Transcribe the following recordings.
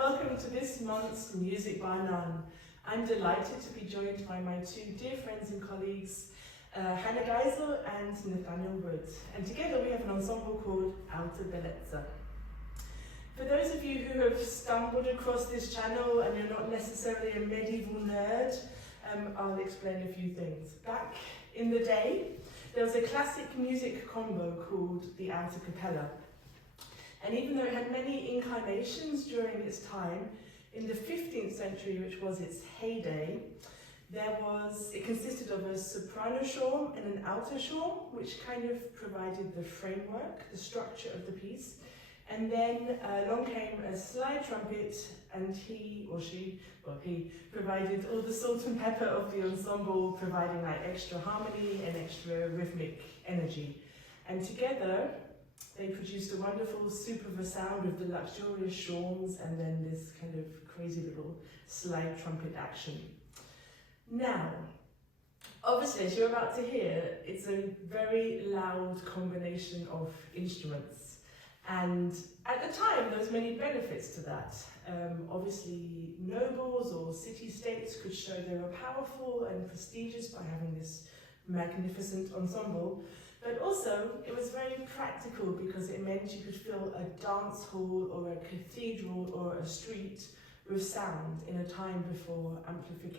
welcome to this month's Music by None. I'm delighted to be joined by my two dear friends and colleagues, Hanna Geisel and Nathaniel. And together we have an ensemble called Alta Bellezza. For those of you who have stumbled across this channel and you're not necessarily a medieval nerd, I'll explain a few things. Back in the day, there was a classic music combo called the Alta Cappella. And even though it had many incarnations during its time, in the 15th century, which was its heyday, it consisted of a soprano shawm and an alto shawm, which kind of provided the framework, the structure of the piece. And then along came a slide trumpet, and he provided all the salt and pepper of the ensemble, providing like extra harmony and extra rhythmic energy. And together, they produced a wonderful soup of a sound with the luxurious shawms and then this kind of crazy little slide trumpet action. Now, obviously, as you're about to hear, it's a very loud combination of instruments. And at the time, there was many benefits to that. Obviously, nobles or city-states could show they were powerful and prestigious by having this magnificent ensemble. But also, it was very practical because it meant you could fill a dance hall or a cathedral or a street with sound in a time before electronic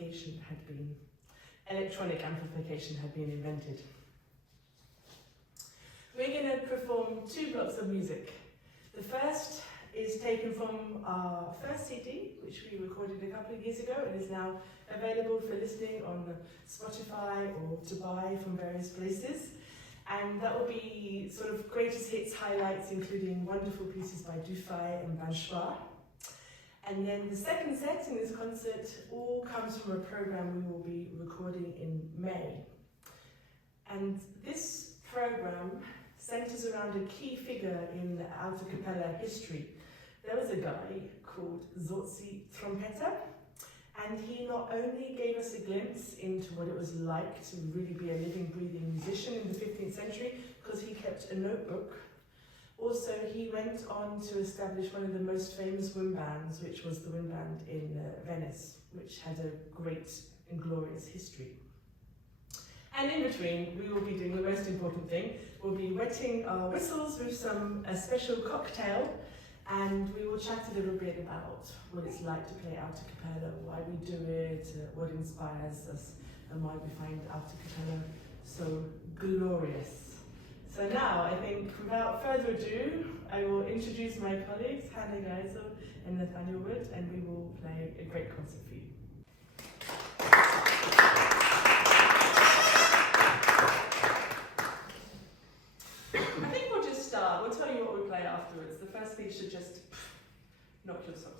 amplification had been invented. We're going to perform two blocks of music. The first is taken from our first CD, which we recorded a couple of years ago and is now available for listening on Spotify or to buy from various places. And that will be sort of greatest hits highlights, including wonderful pieces by Dufay and Banchois. And then the second set in this concert all comes from a program we will be recording in May. And this program centers around a key figure in the Alta Cappella history. There was a guy called Zorzi Trompetta, and he not only gave us a glimpse into what it was like to really be a living, breathing musician in the 15th century, because he kept a notebook. Also, he went on to establish one of the most famous wind bands, which was the wind band in Venice, which had a great and glorious history. And in between, we will be doing the most important thing. We'll be wetting our whistles with a special cocktail, and we will chat a little bit about what it's like to play Alta Cappella, why we do it, what inspires us, and why we find Alta Cappella so glorious. So now, I think, without further ado, I will introduce my colleagues, Hanna Geisel and Nathaniel, and we will play a great concert for you. I think we'll just start. We'll tell you what we play afterwards. The first thing should just knock your socks off.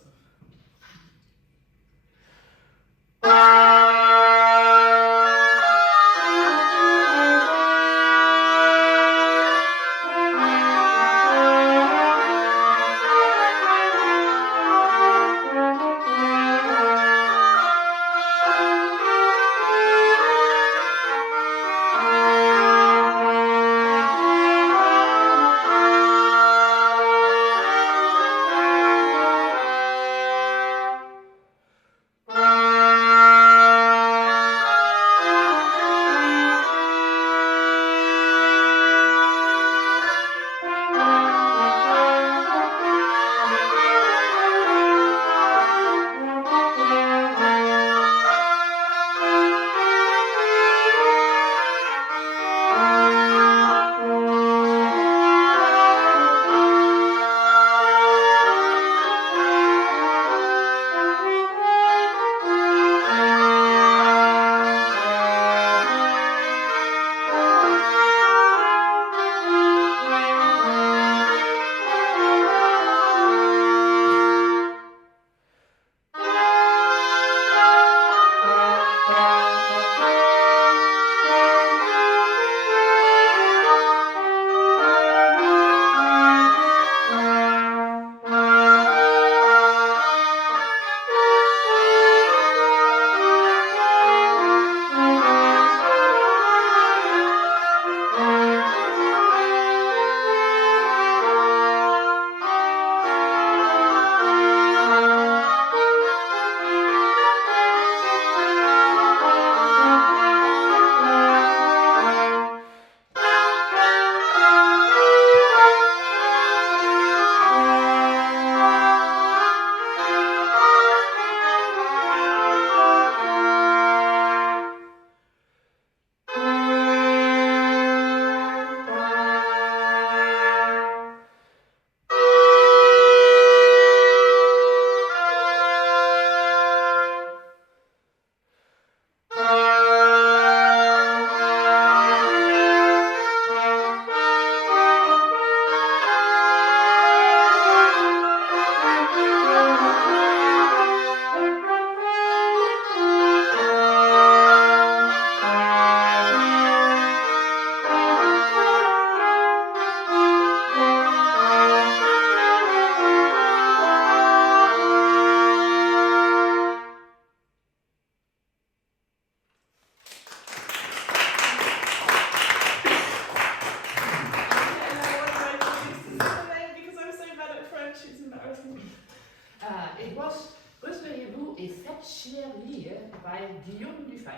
It was Respirez-vous et faites chérir by Guillaume Dufay.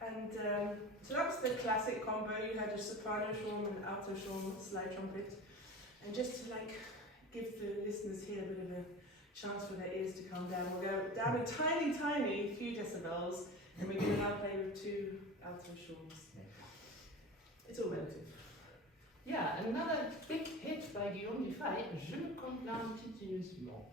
And so that was the classic combo. You had a soprano shawm and alto shawm slide trumpet. And just to like give the listeners here a bit of a chance for their ears to come down, we'll go down a tiny, tiny few decibels, and we're going to now play with two alto shawms. It's all relative. Yeah, another big hit by Guillaume Dufay, Je me complains piteusement.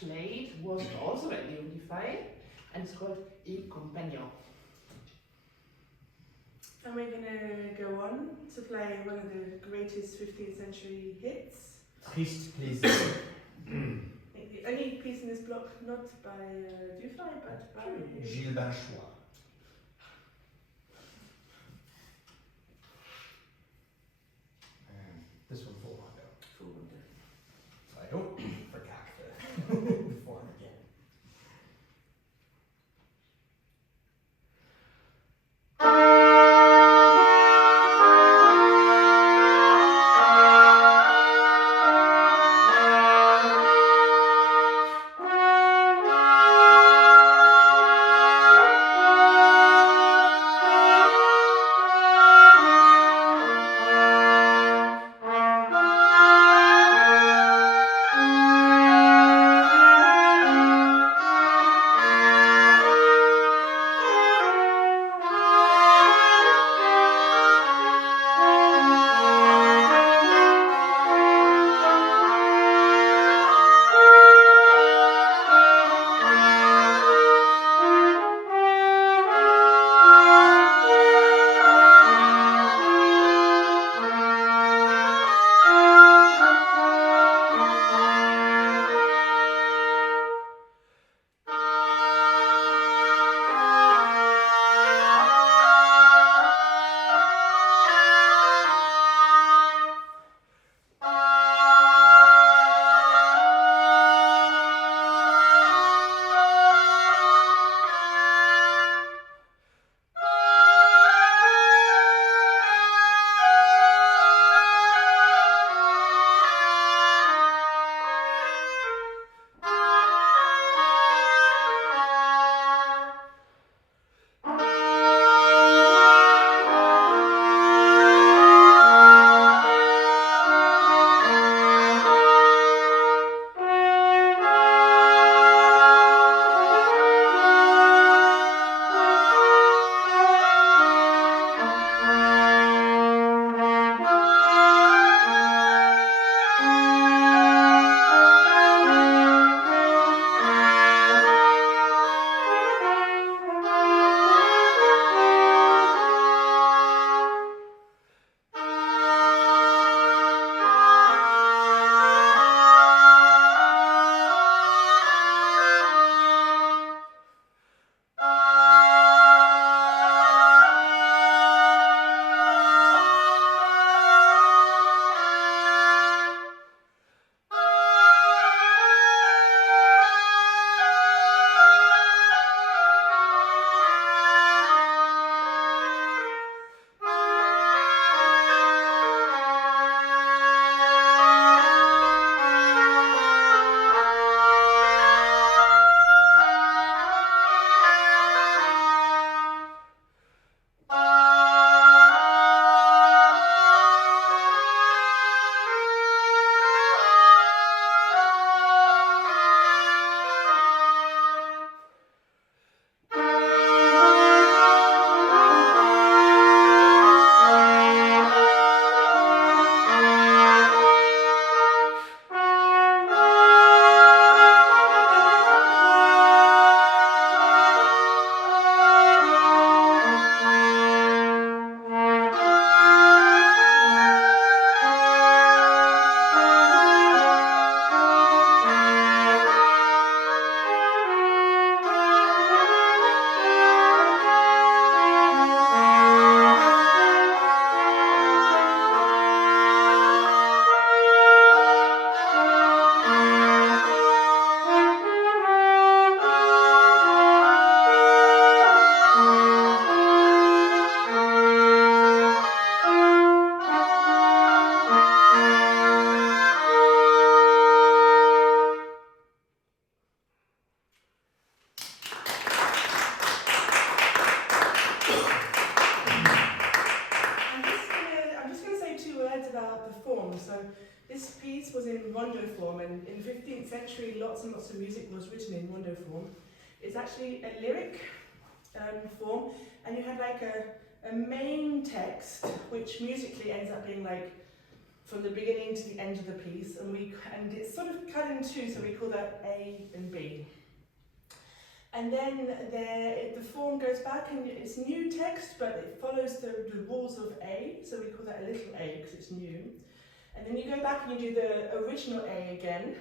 played was also at the Unify, and it's called Il Compagnon. And we're going to go on to play one of the greatest 15th century hits. Triste plaisir. The only piece in this block not by Dufay, but by Gilles Banchois. And this one full rondo. Full window. So I don't forget the form again. form, and in the 15th century lots and lots of music was written in rondo form. It's actually a lyric form, and you had like a main text which musically ends up being like from the beginning to the end of the piece, and it's sort of cut in two, so we call that A and B. And then the form goes back, and it's new text, but it follows the rules of A, so we call that a little a because it's new. And then you go back and you do the original A again,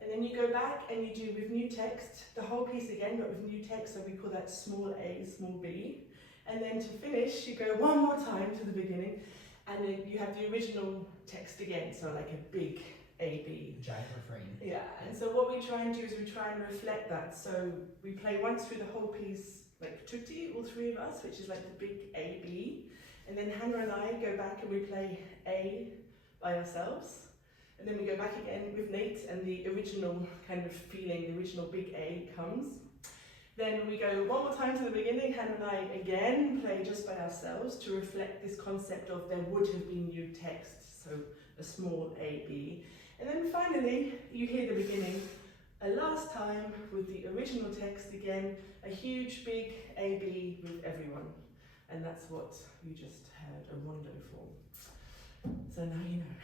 and then you go back and you do with new text the whole piece again, but with new text, so we call that small a, small b. And then to finish, you go one more time to the beginning, and then you have the original text again, so like a big A, B. Giant refrain. Yeah, and so what we try and do is we try and reflect that. So we play once through the whole piece, like tutti, all three of us, which is like the big A, B. And then Hanna and I go back and we play A by ourselves. And then we go back again with Nate, and the original kind of feeling, the original big A comes. Then we go one more time to the beginning, Hanna and I again play just by ourselves to reflect this concept of there would have been new text, so a small A, B. And then finally, you hear the beginning a last time with the original text again, a huge big A, B with everyone. And that's what you just heard, a rondo form. So now you know.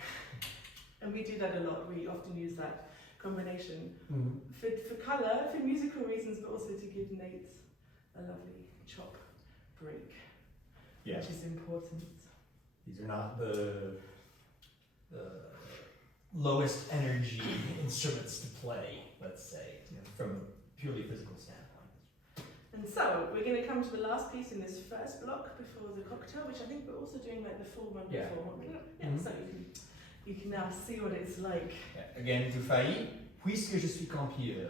And we do that a lot, we often use that combination for colour, for musical reasons, but also to give Nate a lovely chop break, Yeah. which is important. These are not the lowest energy instruments to play, let's say, from a purely physical standpoint. And so, we're going to come to the last piece in this first block before the cocktail, which I think we're also doing like the full one before, aren't we? Yeah, so you can now see what it's like. Yeah. Again, to failli, puisque je suis campieur.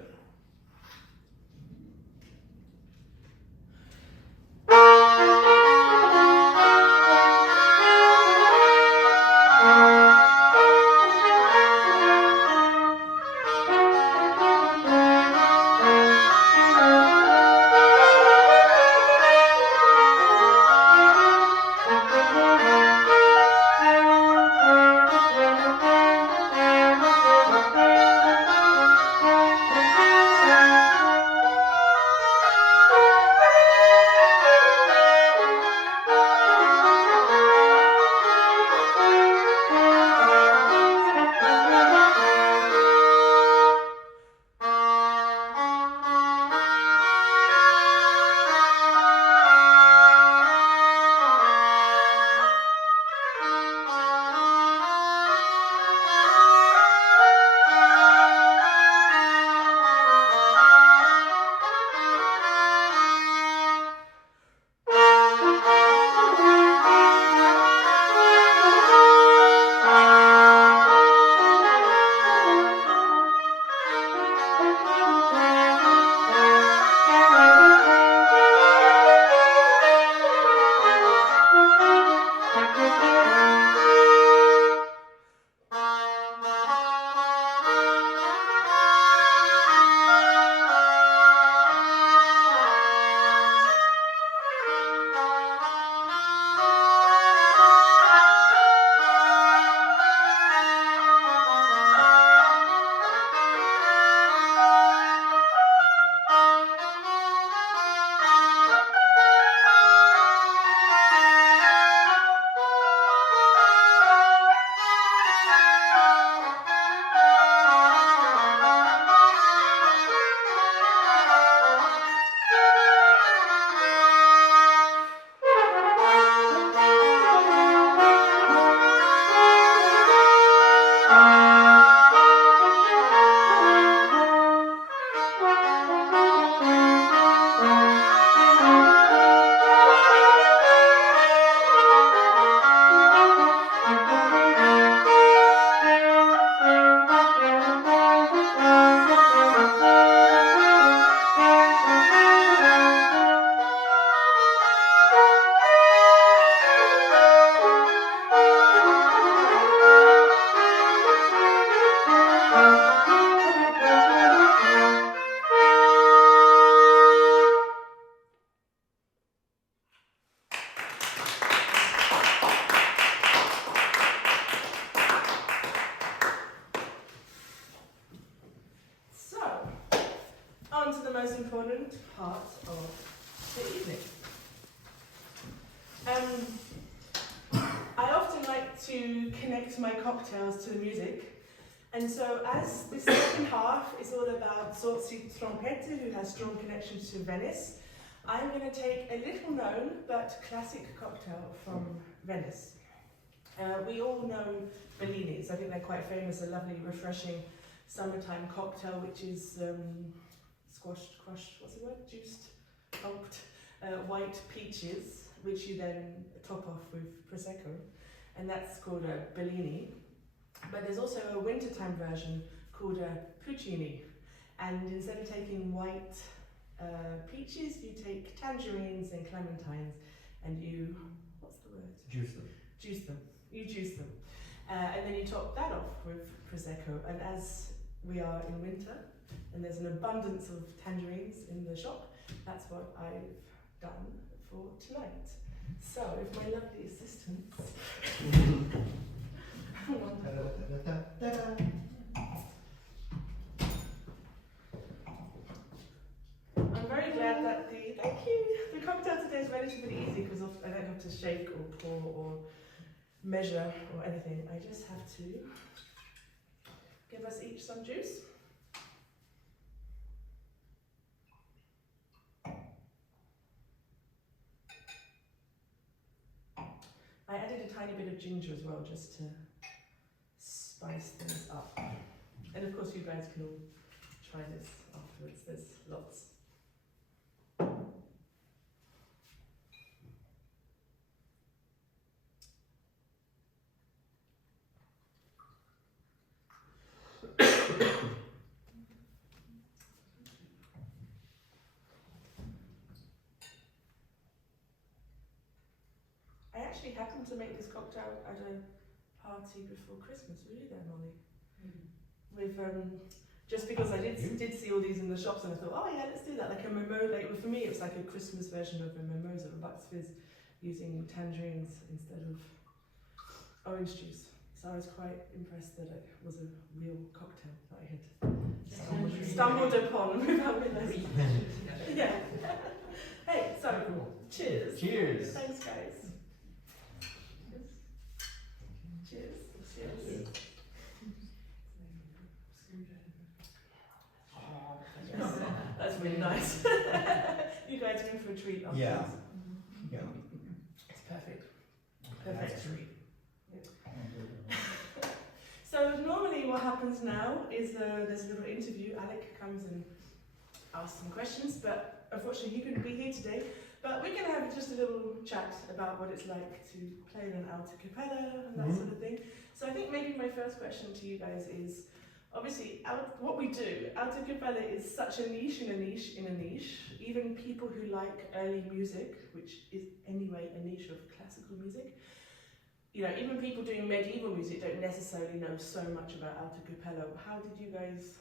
most important part of the evening. I often like to connect connect my cocktails to the music. And so as this second half is all about Zorzi Trompetta, who has strong connections to Venice, I'm going to take a little known but classic cocktail from Venice. We all know bellinis. I think they're quite famous, a lovely, refreshing summertime cocktail, which is squashed, crushed, what's the word? Juiced, pulped, white peaches, which you then top off with Prosecco, and that's called a bellini. But there's also a wintertime version called a PUCCINI, and instead of taking white peaches, you take tangerines and clementines, and you, what's the word? Juice them. Juice them. You juice them. And then you top that off with Prosecco, and as we are in winter, and there's an abundance of tangerines in the shop, that's what I've done for tonight. So, if my lovely assistants I'm very glad that the cocktail today is relatively easy because I don't have to shake or pour or measure or anything. I just have to give us each some juice. I added a tiny bit of ginger as well, just to spice things up. And of course you guys can all try this afterwards, there's lots. I actually happened to make this cocktail at a party before Christmas. Were you there, Molly? With just because I did see all these in the shops, and I thought, oh yeah, let's do that. Like a mimosa. Like, for me, it was like a Christmas version of a mimosa, a Bucks Fizz, using tangerines instead of orange juice. So I was quite impressed that it was a real cocktail that I had stumbled upon without realising. Yeah. Hey, so cheers. Cheers. Thanks, guys. Cheers. Cheers. That's really nice. You guys are in for a treat afterwards. Yeah. Yeah. It's perfect. Nice treat. So normally what happens now is there's a little interview. Alec comes and asks some questions, but unfortunately he couldn't be here today. But we're going to have just a little chat about what it's like to play in an alta cappella and that sort of thing. So I think maybe my first question to you guys is, obviously, what we do, alta cappella is such a niche in a niche in a niche. Even people who like early music, which is anyway a niche of classical music, you know, even people doing medieval music don't necessarily know so much about alta cappella. How did you guys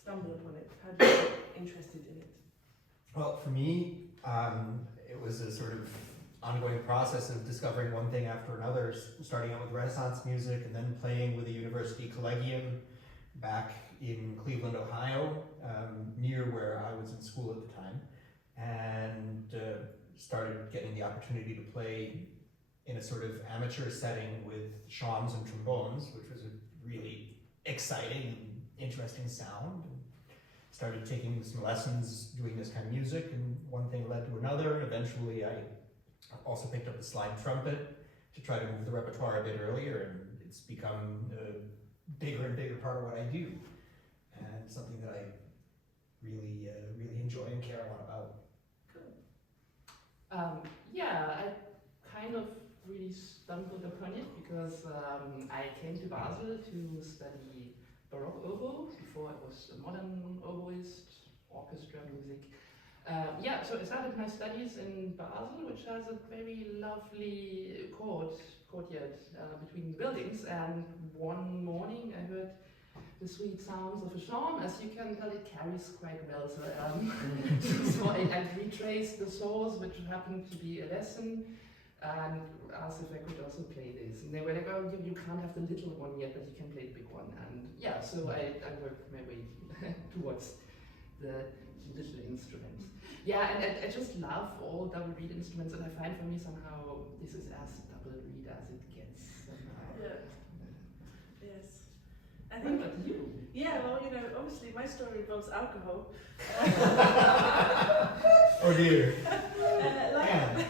stumble upon it? How did you get interested in it? Well, for me, it was a sort of ongoing process of discovering one thing after another, starting out with Renaissance music and then playing with a university collegium back in Cleveland, Ohio, near where I was in school at the time, and started getting the opportunity to play in a sort of amateur setting with SHAWMS and trombones, which was a really exciting and interesting sound. And started taking some lessons doing this kind of music, and one thing led to another, and eventually I also picked up the slide trumpet to try to move the repertoire a bit earlier, and it's become a bigger and bigger part of what I do, and something that I really enjoy and care a lot about. Cool. Yeah, I kind of really stumbled upon it because I came to Basel to study Baroque oboe. Before I was a modern oboist, orchestra music. Yeah, so I started my studies in Basel, which has a very lovely courtyard between buildings, and one morning I heard the sweet sounds of a shawm. As you can tell, it carries quite well, so, so I retraced the source, which happened to be a lesson, and asked if I could also play this. And they were like, oh, you can't have the little one yet, but you can play the big one. And yeah, so I worked my way towards the little instruments. Yeah, and I just love all double reed instruments, and I find for me somehow this is as double reed as it gets. Somehow. Yeah. my story involves alcohol. Oh dear. Like,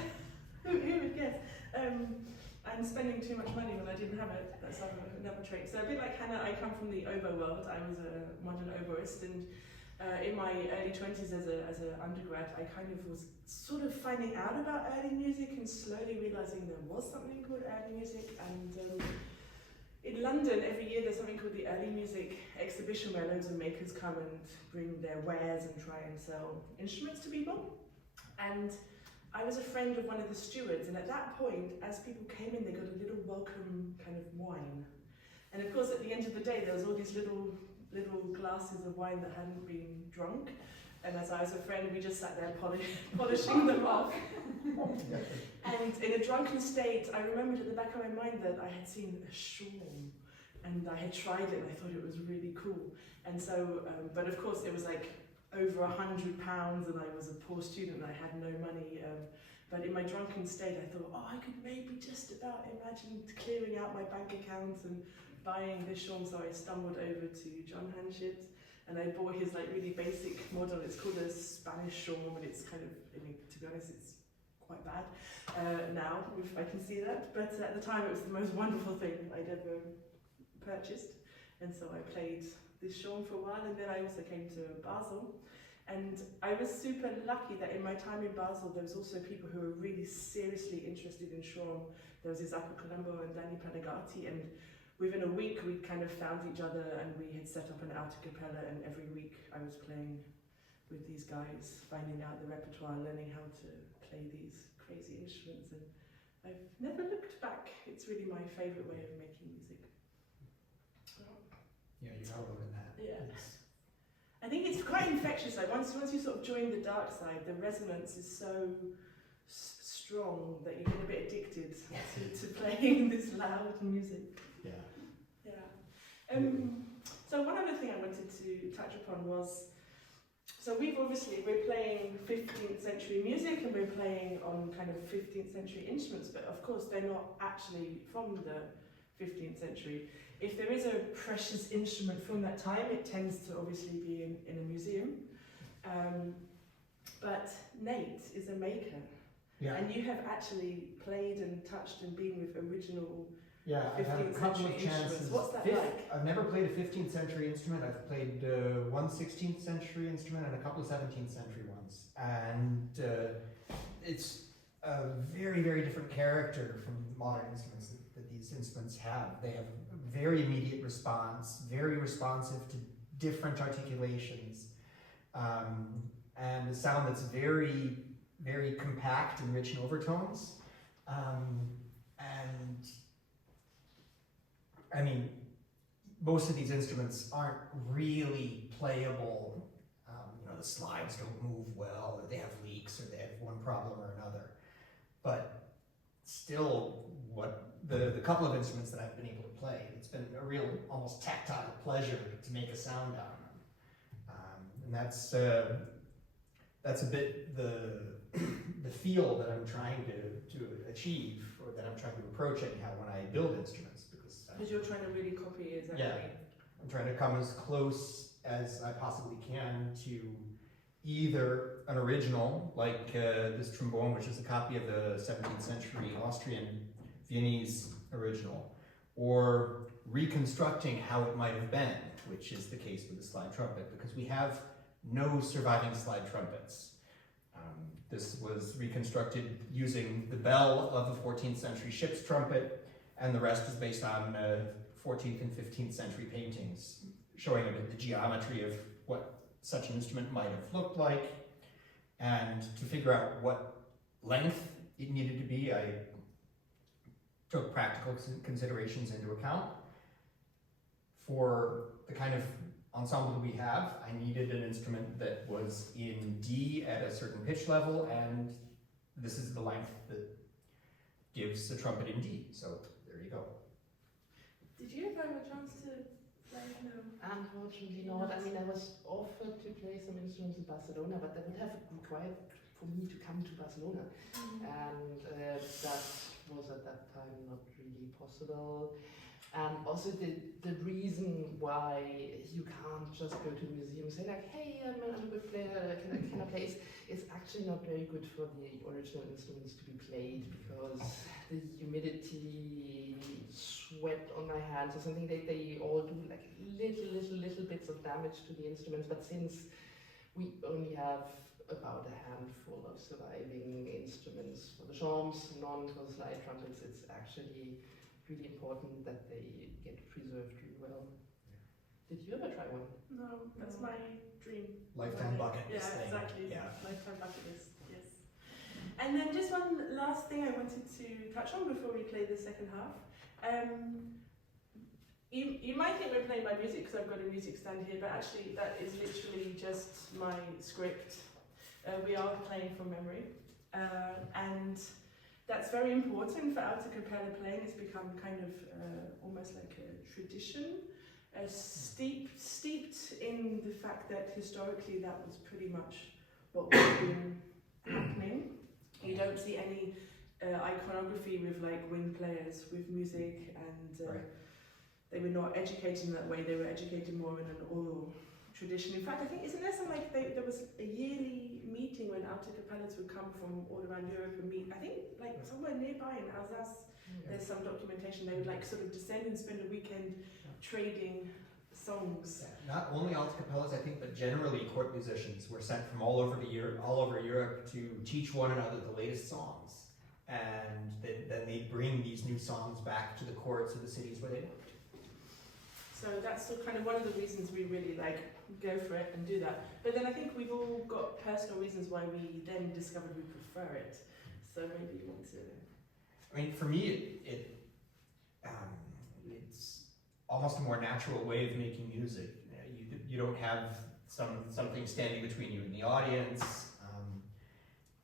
who would guess? And spending too much money when I didn't have it. That's another trait. So a bit like Hanna, I come from the oboe world. I was a modern oboist, and in my early 20s as an undergrad, I kind of was sort of finding out about early music and slowly realising there was something called early music. And in London, every year there's something called the Early Music Exhibition where loads of makers come and bring their wares and try and sell instruments to people. And I was a friend of one of the stewards, and at that point, as people came in, they got a little welcome kind of wine. And of course, at the end of the day, there was all these little glasses of wine that hadn't been drunk. And as I was a friend, we just sat there polishing them off. And in a drunken state, I remembered at the back of my mind that I had seen a SHAWMS, and I had tried it, and I thought it was really cool. And so, but of course, it was like over £100, and I was a poor student, and I had no money. But in my drunken state, I thought, oh, I could maybe just about imagine clearing out my bank account and buying this SHAWMS. So I stumbled over to John Hanship's, and I bought his like really basic model. It's called a Spanish SHAWMS, and it's kind of, I mean, to be honest, it's quite bad now, if I can see that. But at the time, it was the most wonderful thing I'd ever purchased. And so I played this SHAWMS for a while, and then I also came to Basel. And I was super lucky that in my time in Basel, there was also people who were really seriously interested in SHAWMS. There was Isacco Colombo and Danny Panagati, and within a week we kind of found each other, and we had set up an alta cappella, and every week I was playing with these guys, finding out the repertoire, learning how to play these crazy instruments, and I've never looked back. It's really my favourite way of making music. Yeah, you're not alone in that. Yeah. I think it's quite infectious. Like once you sort of join the dark side, the resonance is so strong that you get a bit addicted to playing this loud music. Yeah. Yeah. So one other thing I wanted to touch upon was, so we're playing 15th century music, and we're playing on kind of 15th century instruments, but of course they're not actually from the 15th century. If there is a precious instrument from that time, it tends to obviously be in a museum. But Nate is a maker, and you have actually played and touched and been with original 15th century instruments. What's that like? I've never played a 15th century instrument. I've played one 16th century instrument and a couple of 17th century ones. And it's a very, very different character from modern instruments that these instruments have. They have very immediate response, very responsive to different articulations, and a sound that's very, very compact and rich in overtones. And I mean, most of these instruments aren't really playable. The slides don't move well, or they have leaks, or they have one problem or another. But still, the couple of instruments that I've been able to play, it's been a real, almost tactile pleasure to make a sound out of them. And that's a bit the feel that I'm trying to achieve, or that I'm trying to approach anyhow when I build instruments. Because you're trying to really copy it, exactly. Yeah, I'm trying to come as close as I possibly can to either an original, like this trombone, which is a copy of the 17th century Austrian Viennese original, or reconstructing how it might have been, which is the case with the slide trumpet, because we have no surviving slide trumpets. This was reconstructed using the bell of the 14th century ship's trumpet, and the rest is based on 14th and 15th century paintings, showing a bit the geometry of what such an instrument might have looked like. And to figure out what length it needed to be, I took practical considerations into account. For the kind of ensemble that we have, I needed an instrument that was in D at a certain pitch level, and this is the length that gives a trumpet in D. So there you go. Did you ever have a chance to play? No. Unfortunately not. I mean, I was offered to play some instruments in Barcelona, but that would have required for me to come to Barcelona. And that was at that time not really possible. And also the reason why you can't just go to the museum and say like, hey, I'm a good player, can I play? It's actually not very good for the original instruments to be played because the humidity, sweat on my hands or something, they all do like little bits of damage to the instruments. But since we only have about a handful of surviving instruments for the SHAWMS, none for the slide trumpets, it's actually really important that they get preserved really well. Yeah. Did you ever try one? No, that's my dream. Lifetime bucket list Yeah, thing. exactly. Yeah. Lifetime bucket list, yes. And then just one last thing I wanted to touch on before we play the second half. You might think we're playing my music because I've got a music stand here, but actually that is literally just my script. We are playing from memory, and that's very important for alto cappella playing. It's become kind of almost like a tradition, steeped in the fact that historically that was pretty much what was been happening. You don't see any iconography with like wind players with music, and they were not educated in that way. They were educated more in an oral tradition. In fact, I think, isn't there some like, there was a yearly meeting when alto capellas would come from all around Europe and meet, I think like somewhere nearby in Alsace, there's some documentation, they would like sort of descend and spend a weekend trading songs. Yeah, not only alto capellas, I think, but generally court musicians were sent from all over Europe to teach one another the latest songs. And then they bring these new songs back to the courts of the cities where they worked. So that's kind of one of the reasons we really like go for it and do that. But then I think we've all got personal reasons why we then discovered we prefer it. So maybe you want to. I mean, for me, it's almost a more natural way of making music. You don't have something standing between you and the audience,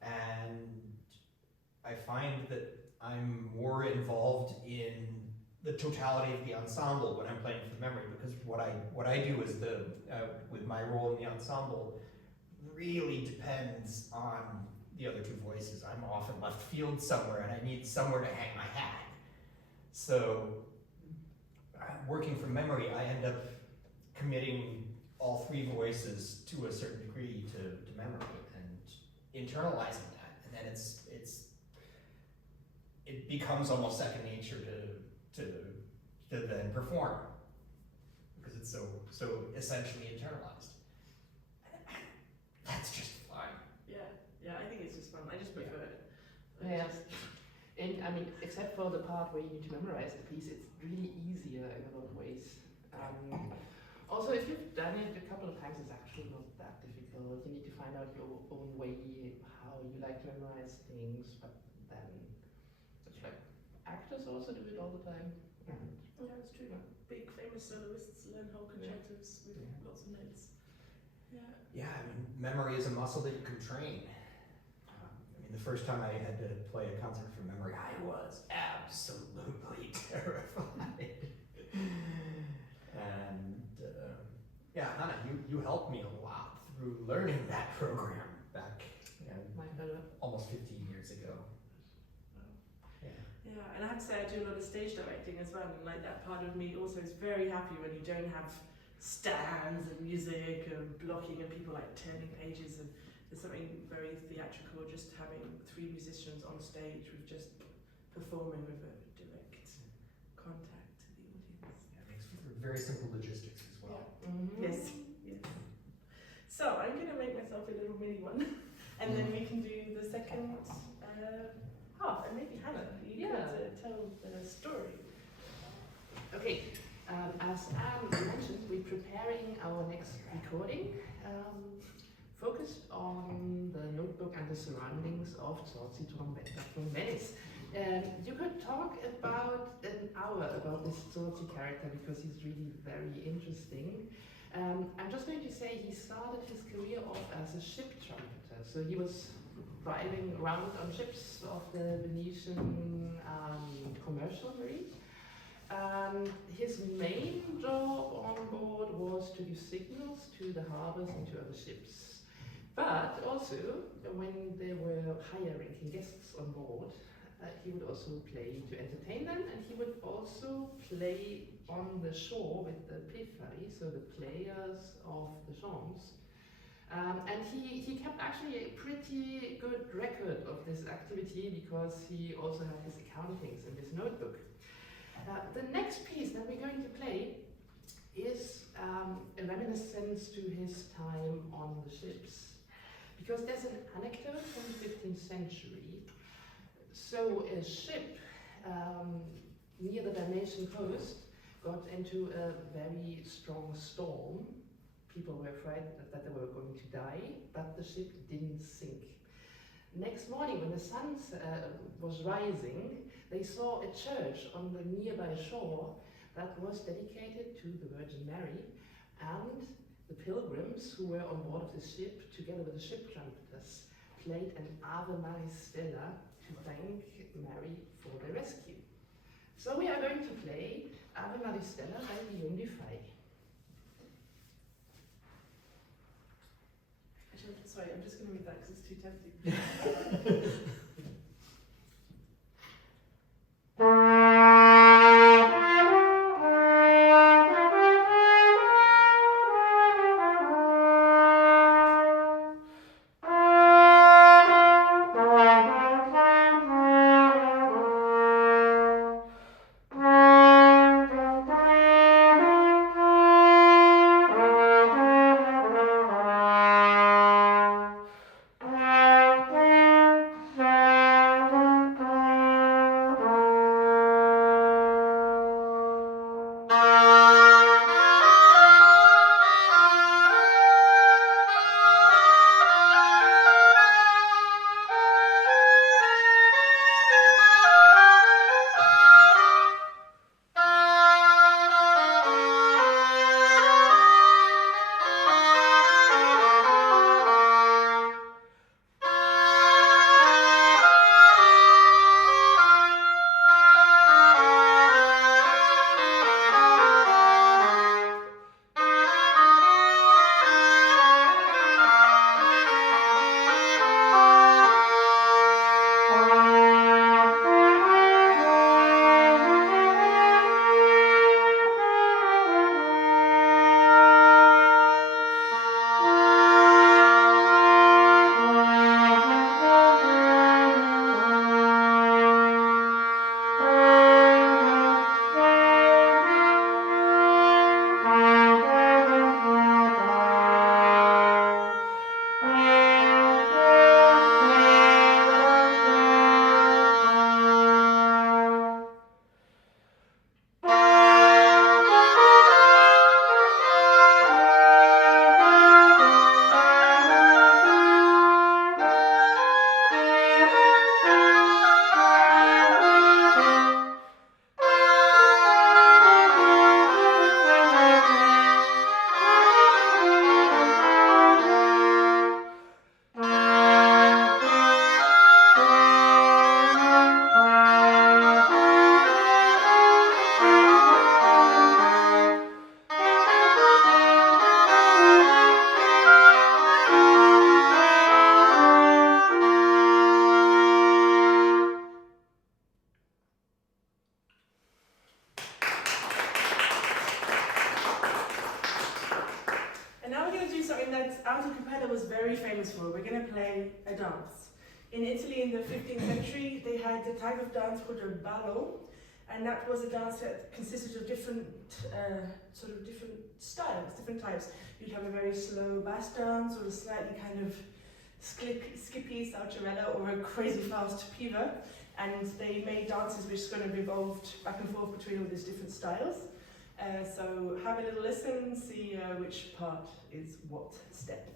and I find that I'm more involved in the totality of the ensemble when I'm playing from memory, because what I do is with my role in the ensemble really depends on the other two voices. I'm often left field somewhere and I need somewhere to hang my hat. So working from memory, I end up committing all three voices to a certain degree to memory and internalizing that, and then it becomes almost second nature to then perform, because it's so essentially internalized. That's just fun. Yeah, I think it's just fun. I just prefer it. Yeah. And I mean, except for the part where you need to memorize the piece, it's really easier in a lot of ways. Also, if you've done it a couple of times, it's actually not that difficult. You need to find out your own way, how you like to memorize things, but then it's like actors also do it all the time. Yeah, it's true. Big famous soloists learn whole concertos with lots of notes. Yeah, I mean, memory is a muscle that you can train. I mean, the first time I had to play a concert from memory, I was absolutely terrified. And yeah, Hanna, you helped me a lot through learning that program back almost 15 years ago. Yeah, and I have to say I do a lot of stage directing as well, and like that part of me also is very happy when you don't have stands and music and blocking and people like turning pages, and there's something very theatrical just having three musicians on stage with just performing with a direct contact to the audience. Yeah, it makes for very simple logistics as well. Yeah. Mm-hmm. Yes. So I'm going to make myself a little mini one, and then we can do the second half, and maybe Hanna, you could tell the story. Okay, as Anne mentioned, we're preparing our next recording, focused on the notebook and the surroundings of Zorzi Trompetta from Venice. You could talk about an hour about this Zorzi character because he's really very interesting. I'm just going to say he started his career off as a ship trumpeter, so he was driving around on ships of the Venetian commercial marine. His main job on board was to give signals to the harbors and to other ships. But also, when they were higher-ranking guests on board, he would also play to entertain them, and he would also also play on the shore with the pefari, so the players of the SHAWMS. And he kept actually a pretty good record of this activity because he also had his accountings in this notebook. The next piece that we're going to play is a reminiscence to his time on the ships. Because there's an anecdote from the 15th century. So a ship near the Venetian coast got into a very strong storm. People were afraid that they were going to die, but the ship didn't sink. Next morning, when the sun was rising, they saw a church on the nearby shore that was dedicated to the Virgin Mary, and the pilgrims who were on board of the ship, together with the ship trumpeters, played an Ave Maris Stella to thank Mary for the rescue. So we are going to play Ave Maris Stella by Guillaume Dufay. Sorry, I'm just going to read that because it's too tempting. We're going to play a dance. In Italy in the 15th century, they had a type of dance called a ballo, and that was a dance that consisted of different different styles, different types. You'd have a very slow bass dance, or a slightly kind of skippy saltarella, or a crazy fast piva, and they made dances which kind of evolved back and forth between all these different styles. So have a little listen, see which part is what step.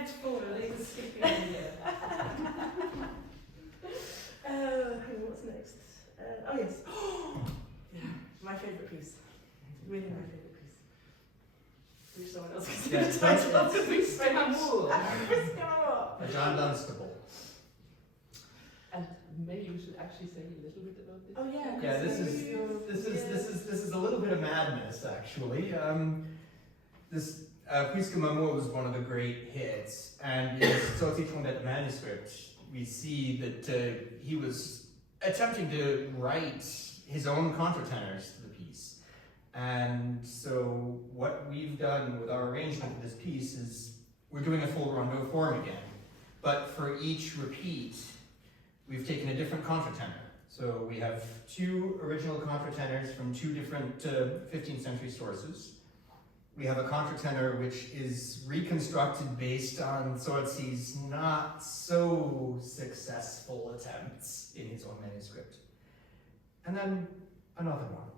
Delightful. It's skipping here. Hang on, what's next? Oh yes. Yeah, my favourite piece. Really my favourite piece. Wish someone else could Yeah, do the title of the It's piece. Prosecco. Prosecco. John Dunstable. And maybe we should actually say a little bit about this. Oh yeah. Yeah, this Prosecco. is a little bit of madness actually. This Puisque Mamour was one of the great hits, and in his Zorzi Trompetta manuscript, we see that he was attempting to write his own contratenors to the piece. And so what we've done with our arrangement of this piece is we're doing a full rondo form again, but for each repeat, we've taken a different contratenor. So we have two original contratenors from two different 15th century sources. We have a contratenor which is reconstructed based on Zorzi's not so successful attempts in his own manuscript. And then another one.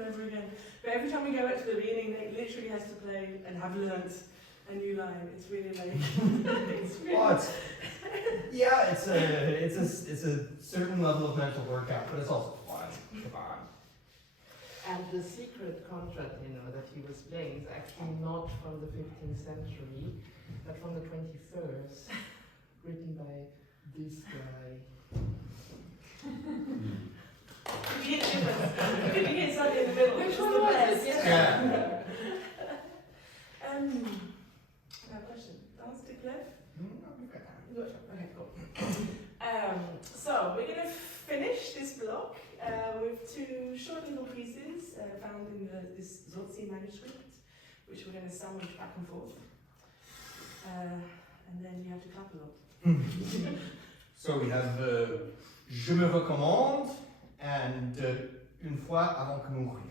and over again. But every time we go back to the beginning, Nate literally has to play and have learnt a new line. It's really like it's really yeah, it's a certain level of mental workout, but it's also fun. Come on. And the secret concertino that he was playing is actually not from the 15th century, but from the 21st, written by this guy. You get something in the middle. Which is one the was best. it? Yeah. I have a question. Dance de clef? Okay, cool. So we're going to finish this block with two short little pieces found in this Zorzi manuscript, which we're going to sandwich back and forth. And then you have to clap a lot. So we have Je me recommande and Une fois avant que mourir.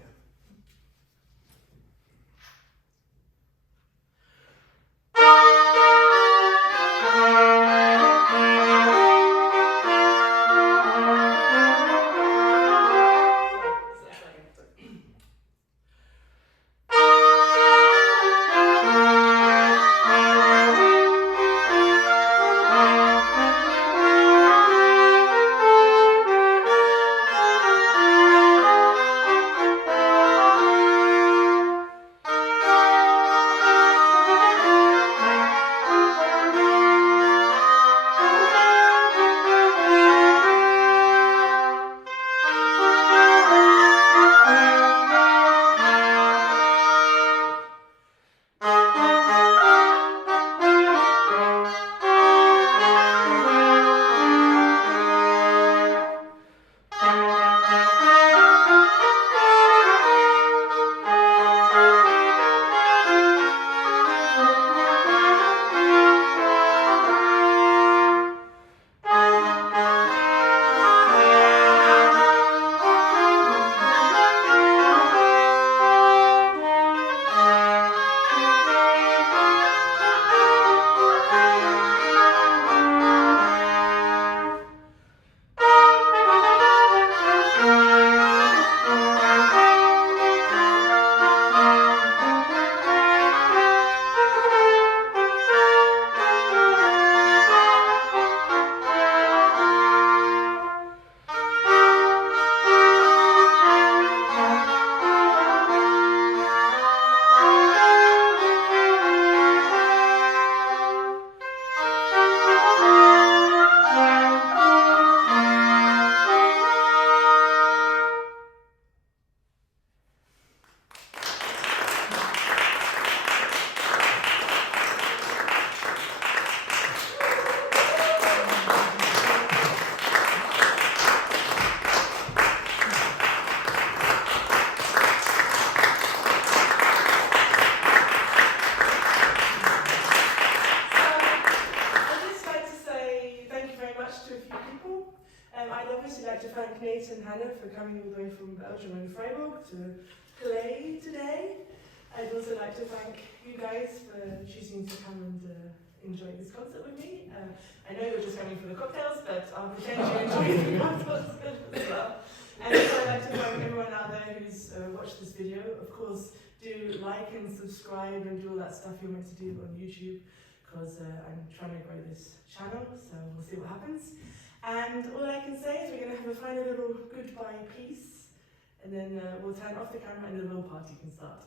thank Nate and Hanna for coming all the way from Belgium and Freiburg to play today. I'd also like to thank you guys for choosing to come and enjoy this concert with me. I know you're just coming for the cocktails, but I'll pretend you enjoy the concert as well. And also I'd like to thank everyone out there who's watched this video. Of course, do like and subscribe and do all that stuff you're meant to do on YouTube, because I'm trying to grow this channel, so we'll see what happens. And all I can say is we're going to have a final little goodbye piece, and then we'll turn off the camera and the real party can start.